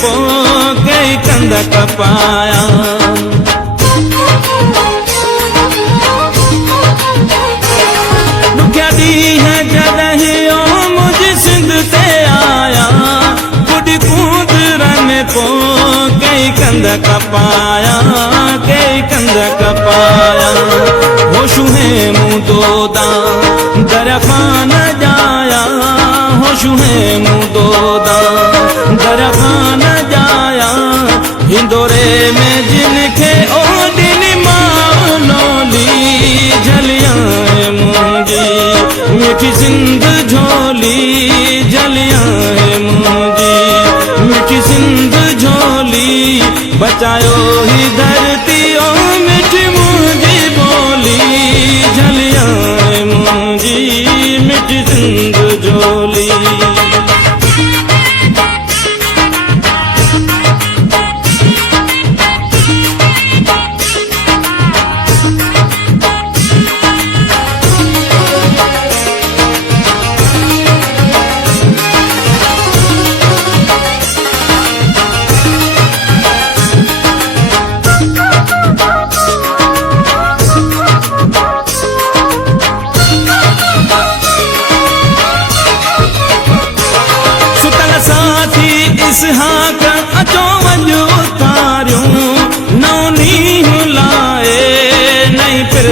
पो कई कंद कपाया। दुखिया दी है जदही ओ मुझ सिंध ते आया, कुड़ी कूद रन पो कई कंद कपाया, कई कंद कपाया। होशू है मुँह दोदा दरफा न जाया, होशू है मुँह दोदा दरफा न जाया। हिंदोरे में जिनके ओ दिन मानोली झलिया मुंजी, मिठी सिंध झोली झलिया मुंजी, मिठी सिंध झोली। बचायो ही धरती ओ मिठी मुंजी बोली झलिया मुंजी, मिठी सिंध झोली। साथी इसहाक अचो वञो उतारियूं, नौनी हुलाए नहीं फिर